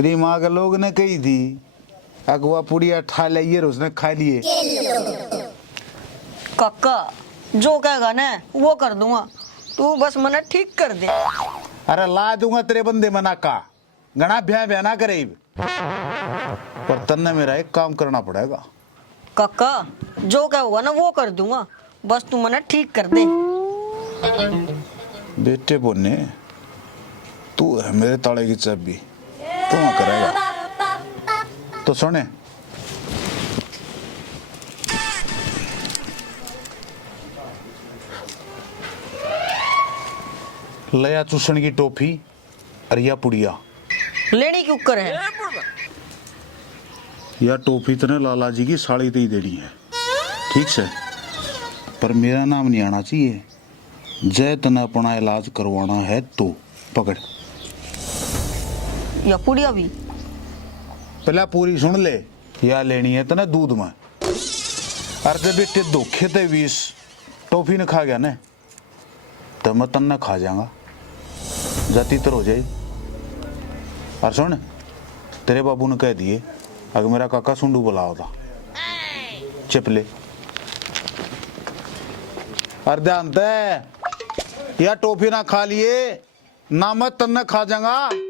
तेरी माँ के लोग ने कही थी अगवा पुड़िया ठा लिया उसने खा लिए। काका जो कहेगा ना वो कर दूंगा, तू बस मना ठीक कर दे। अरे ला दूंगा तेरे बंदे मना का गणा ब्याह ब्याह ना करे, पर तन्ने मेरा एक काम करना पड़ेगा। काका जो कहोगा ना वो कर दूंगा, बस तू मना ठीक कर दे। बेटे बोने तू है मेरे ताले की चाबी, तू करेगा तो सुने। लया चूसण की टोफी और या पुड़िया लेनी क्यों कर है? या टोफी तने लाला जी की साड़ी ही देनी है, ठीक से, पर मेरा नाम नहीं आना चाहिए। जय तने अपना इलाज करवाना है तो पकड़। या पुड़िया भी पहला पूरी सुन ले। या लेनी है तने दूध में, और जब बेटे धोखे ते 20 टॉफी ने खा गया ना तो मैं तन्ने खा जाऊंगा, जाती तर हो जाए। और सुन तेरे बाबू ने कह दिए अगर मेरा काका सुंडू बुला होता चिपले और ध्यान दे या टॉफी ना खा लिए ना मैं तन्ने खा जाऊंगा।